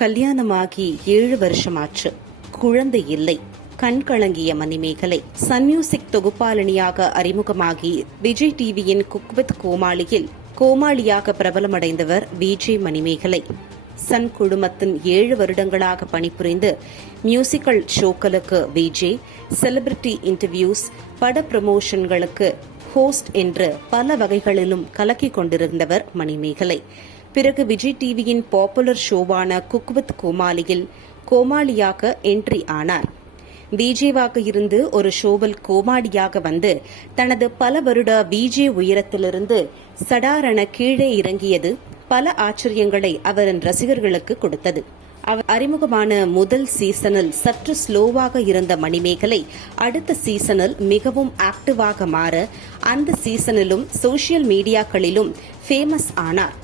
கல்யாணமாகி ஏழு வருஷமாச்சு. குழந்தை இல்லை. கண் கலங்கிய மணிமேகலை சன் மியூசிக் தொகுப்பாளினியாக அறிமுகமாகி விஜய் டிவியின் குக் வித் கோமாளியில் கோமாளியாக பிரபலமடைந்தவர் விஜய் மணிமேகலை. சன் குழுமத்தின் ஏழு வருடங்களாக பணிபுரிந்து மியூசிக்கல் ஷோக்களுக்கு விஜய் செலிபிரிட்டி இன்டர்வியூஸ் பட ப்ரமோஷன்களுக்கு ஹோஸ்ட் என்று பல வகைகளிலும் கலக்கிக் கொண்டிருந்தவர் மணிமேகலை. பிறகு விஜய் டிவியின் பாப்புலர் ஷோவான குக் வித் கோமாளியில் கோமாளியாக என்ட்ரி ஆனார். விஜேவாக இருந்து ஒரு ஷோவில் கோமாளியாக வந்து தனது பல வருட விஜே உயரத்திலிருந்து சடாரண கீழே இறங்கியது பல ஆச்சரியங்களை அவரின் ரசிகர்களுக்கு கொடுத்தது. அவர் அறிமுகமான முதல் சீசனில் சற்று ஸ்லோவாக இருந்த மணிமேகலை அடுத்த சீசனில் மிகவும் ஆக்டிவாக மாற அந்த சீசனிலும் சோசியல் மீடியாக்களிலும் ஃபேமஸ் ஆனார்.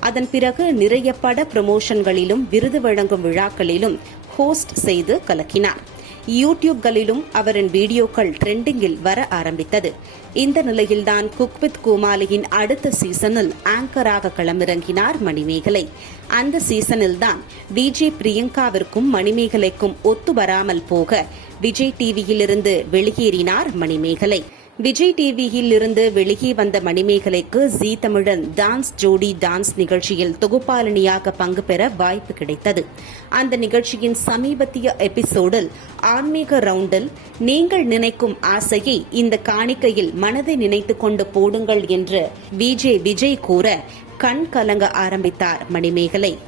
அதன் பிறகு நிறைய பட ப்ரமோஷன்களிலும் விருது வழங்கும் விழாக்களிலும் ஹோஸ்ட் செய்து கலக்கினார். யூடியூப்களிலும் அவரின் வீடியோக்கள் ட்ரெண்டிங்கில் வர ஆரம்பித்தது. இந்த நிலையில்தான் குக் வித் கோமாலியின் அடுத்த சீசனில் ஆங்கராக களமிறங்கினார் மணிமேகலை. அந்த சீசனில்தான் டிஜே பிரியங்காவிற்கும் மணிமேகலைக்கும் ஒத்து வராமல் போக விஜய் டிவியிலிருந்து வெளியேறினார் மணிமேகலை. விஜய் டிவியில் இருந்து வெளியே வந்த மணிமேகலைக்கு Zee Tamil dance Jodi dance நிகழ்ச்சியில் தொகுப்பாளினியாக பங்கு பெற வாய்ப்பு கிடைத்தது. அந்த நிகழ்ச்சியின் சமீபத்திய எபிசோடில் ஆன்மீக ரவுண்டில் நீங்கள் நினைக்கும் ஆசையை இந்த காணிக்கையில் மனதை நினைத்துக் கொண்டு போடுங்கள் என்று விஜே விஜய் கூற கண் கலங்க ஆரம்பித்தார் மணிமேகலை.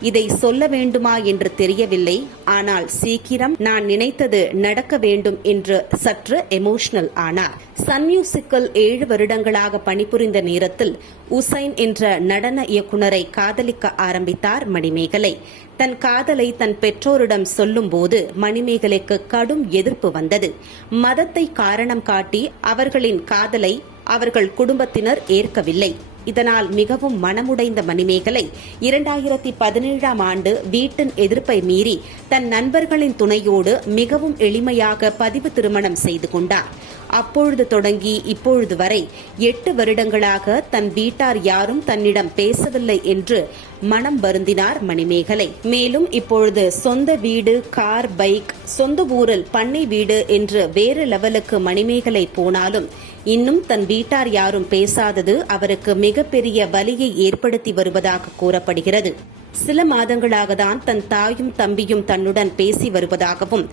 இதை சொல்ல வேண்டுமா என்று தெரியவில்லை. ஆனால் சீக்கிரம் நான் நினைத்தது நடக்க வேண்டும் என்று சற்று எமோஷனல் ஆனார். சன் மியூசிக்கில் ஏழு வருடங்களாக பணிபுரிந்த நேரத்தில் உசைன் என்ற நடன இயக்குனரை காதலிக்க ஆரம்பித்தார் மணிமேகலை. தன் காதலை தன் பெற்றோரிடம் சொல்லும்போது மணிமேகலைக்கு கடும் எதிர்ப்பு வந்தது. மதத்தை காரணம் காட்டி அவர்களின் காதலை அவர்கள் குடும்பத்தினர் ஏற்கவில்லை. இதனால் மிகவும் மனமுடைந்த மணிமேகலை இரண்டாயிரத்தி பதினேழாம் ஆண்டு வீட்டின் எதிர்ப்பை மீறி தன் நண்பர்களின் துணையோடு மிகவும் எளிமையாக பதிவு திருமணம் செய்து கொண்டார். அப்பொழுது தொடங்கி இப்பொழுது வரை எட்டு வருடங்களாக தன் வீட்டார் யாரும் தன்னிடம் பேசவில்லை என்று மனம் வருந்தினார் மணிமேகலை. மேலும் இப்பொழுது சொந்த வீடு கார் பைக் சொந்த ஊரில் பண்ணை வீடு என்று வேறு லெவலுக்கு மணிமேகலை போனாலும் இன்னும் தன் வீட்டார் யாரும் பேசாதது அவருக்கு மிகப்பெரிய வலியை ஏற்படுத்தி வருவதாக கூறப்படுகிறது. சில மாதங்களாக தான் தன் தாயும் தம்பியும் தன்னுடன் பேசி வருவதாகவும்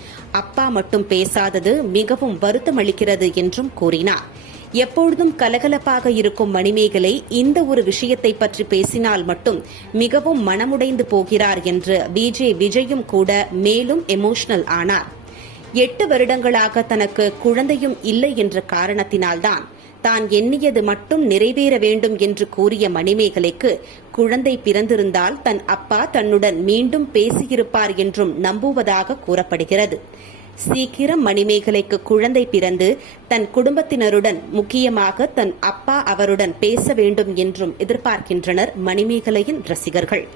அப்பா மட்டும் பேசாதது மிகவும் வருத்தமளிக்கிறது என்றும் கூறினார். எப்பொழுதும் கலகலப்பாக இருக்கும் மணிமேகலை இந்த ஒரு விஷயத்தை பற்றி பேசினால் மட்டும் மிகவும் மனமுடைந்து போகிறார் என்று விஜே விஜயும் கூட மேலும் எமோஷனல் ஆனார். எட்டு வருடங்களாக தனக்கு குழந்தையும் இல்லை என்ற காரணத்தினால்தான் தான் எண்ணியது மட்டும் நிறைவேற வேண்டும் என்று கூறிய மணிமேகலைக்கு குழந்தை பிறந்திருந்தால் தன் அப்பா தன்னுடன் மீண்டும் பேசியிருப்பார் என்றும் நம்புவதாக கூறப்படுகிறது. சீக்கிரம் மணிமேகலைக்கு குழந்தை பிறந்து தன் குடும்பத்தினருடன் முக்கியமாக தன் அப்பா அவருடன் பேச வேண்டும் என்றும் எதிர்பார்க்கின்றனர் மணிமேகலையின் ரசிகர்கள்.